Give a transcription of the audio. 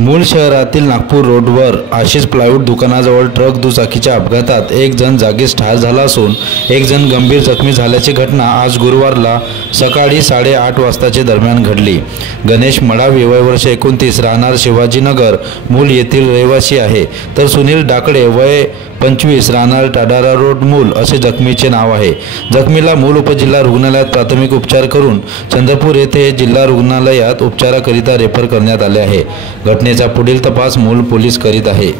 मूळ शहरातील नागपूर रोडवर आशिष प्लायवूड दुकानाजवळ ट्रक दुचाकीच्या अपघातात एक जण जागीच ठार झाला असून एक जण गंभीर जखमी झाल्याची घटना आज गुरुवारला सकाळी 8:30 वाजताच्या दरम्यान घडली। गणेश मडावी वय वर्ष 29 राहणार शिवाजीनगर मूल येथील रहिवासी आहे, तर सुनील डाकडे वय 25 राहणार टाडारा रोड मूल असे जखमीचे नाव आहे। जखमीला मूल उपजिल्हा रुग्णालयात प्राथमिक उपचार करून चंद्रपूर येथे जिल्हा रुग्णालयात उपचाराकरिता रेफर करण्यात आले आहे। घटनेचा पुढील तपास मूल पोलीस करीत आहे।